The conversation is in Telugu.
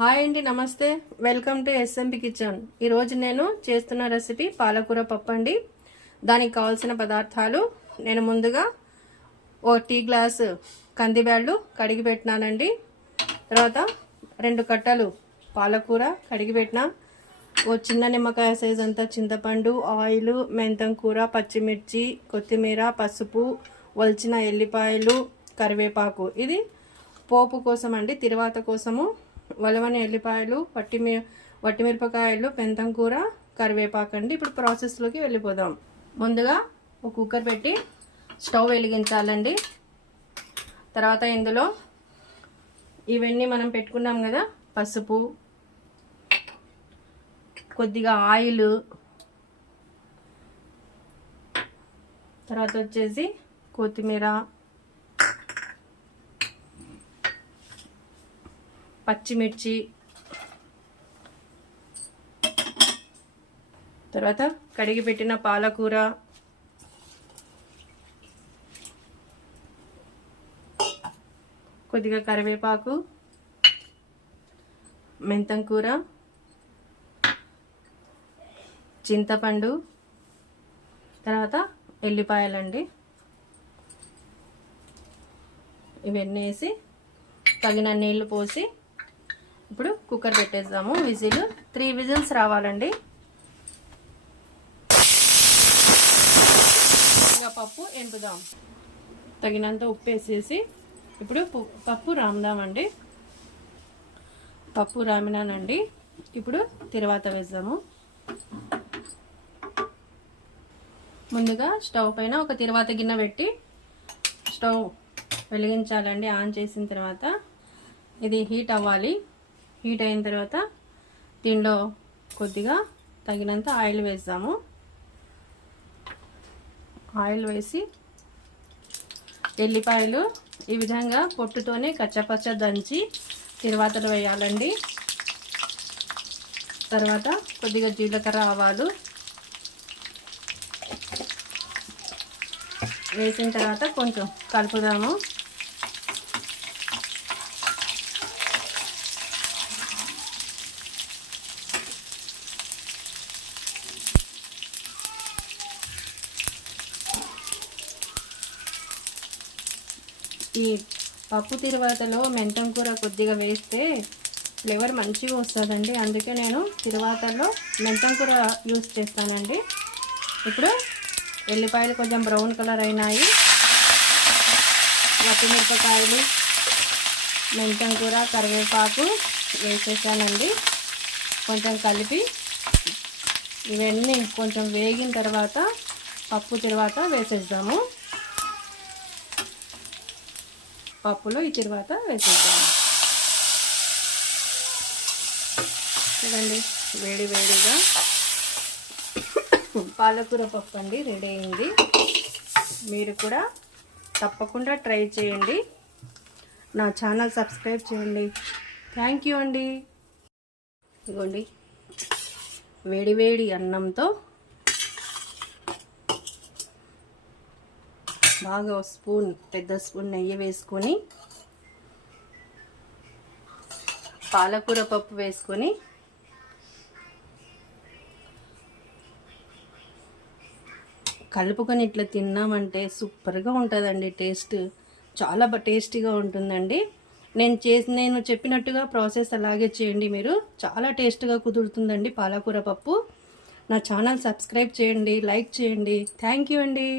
హాయ్ అండి, నమస్తే. Welcome to SMP kitchen. ఈరోజు నేను చేస్తున్న రెసిపీ పాలకూర పప్పు అండి. దానికి కావాల్సిన పదార్థాలు నేను ముందుగా ఓ టీ గ్లాసు కందిబ్యాళ్ళు కడిగి పెట్టినానండి. తర్వాత 2 కట్టలు పాలకూర కడిగి పెట్టిన, ఓ చిన్న నిమ్మకాయ సైజ్ అంతా చింతపండు, ఆయిల్, మెంతం కూర, పచ్చిమిర్చి, కొత్తిమీర, పసుపు, ఒలిచిన ఎల్లిపాయలు, కరివేపాకు. ఇది పోపు కోసం అండి, తిరువాత కోసము. వలవని ఎల్లిపాయలు, వట్టిమిరపకాయలు, మెంతం కూర, కరివేపాకు అండి. ఇప్పుడు ప్రాసెస్లోకి వెళ్ళిపోదాం. ముందుగా ఒక కుక్కర్ పెట్టి స్టవ్ వెలిగించాలండి. తర్వాత ఇందులో ఇవన్నీ మనం పెట్టుకున్నాం కదా, పసుపు, కొద్దిగా ఆయిల్, తర్వాత వచ్చేసి కొత్తిమీర, పచ్చిమిర్చి, తర్వాత కడిగి పెట్టిన పాలకూర, కొద్దిగా కరివేపాకు, మెంతం కూర, చింతపండు, తర్వాత ఎల్లిపాయలండి. ఇవన్నీ వేసి తగిన నీళ్లు పోసి ఇప్పుడు కుక్కర్ పెట్టేద్దాము. 3 విజిల్స్ రావాలండి. ఇంకా పప్పు ఎంపుదాం. తగినంత ఉప్పు వేసేసి ఇప్పుడు పప్పు రామ్దామండి. పప్పు రామినానండి. ఇప్పుడు తిరువాత వేద్దాము. ముందుగా స్టవ్ పైన ఒక తిరువాత గిన్నె పెట్టి స్టవ్ వెలిగించాలండి. ఆన్ చేసిన తర్వాత ఇది హీట్ అవ్వాలి. హీట్ అయిన తర్వాత దీనిలో కొద్దిగా తగినంత ఆయిల్ వేద్దాము. ఆయిల్ వేసి ఎల్లిపాయలు ఈ విధంగా పొట్టుతోనే కచ్చపచ్చ దంచి తిరువాతలో వేయాలండి. తర్వాత కొద్దిగా జీలకర్ర, ఆవాలు వేసిన తర్వాత కొంచెం కలుపుదాము. ఈ పప్పు తిరువాతలో మెంతం కూర కొద్దిగా వేస్తే ఫ్లేవర్ మంచిగా వస్తుందండి. అందుకే నేను తిరువాతలో మెంతం కూర యూజ్ చేస్తానండి. ఇప్పుడు ఎల్లిపాయలు కొంచెం బ్రౌన్ కలర్ అయినాయి. వట్టిమిరపకాయలు, మెంతం కూర, కరివేపాకు వేసేసానండి. కొంచెం కలిపి ఇవన్నీ కొంచెం వేగిన తర్వాత పప్పు తిరువాత వేసేద్దాము. పప్పులో ఈ తిరువాత వేసేద్దాము. చూడండి, వేడి వేడిగా పాలకూర పప్పు అండి రెడీ అయింది. మీరు కూడా తప్పకుండా ట్రై చేయండి. నా ఛానల్ సబ్స్క్రైబ్ చేయండి. థ్యాంక్ యూ అండి. ఇదిగోండి, వేడి వేడి అన్నంతో బాగా పెద్ద స్పూన్ నెయ్యి వేసుకొని పాలకూర పప్పు వేసుకొని కలుపుకొని ఇట్లా తిన్నామంటే సూపర్గా ఉంటుందండి. టేస్ట్ చాలా టేస్టీగా ఉంటుందండి. నేను చెప్పినట్టుగా ప్రాసెస్ అలాగే చేయండి. మీరు చాలా టేస్ట్గా కుదురుతుందండి పాలకూర పప్పు. నా ఛానల్ సబ్స్క్రైబ్ చేయండి, లైక్ చేయండి. థ్యాంక్ యూ అండి.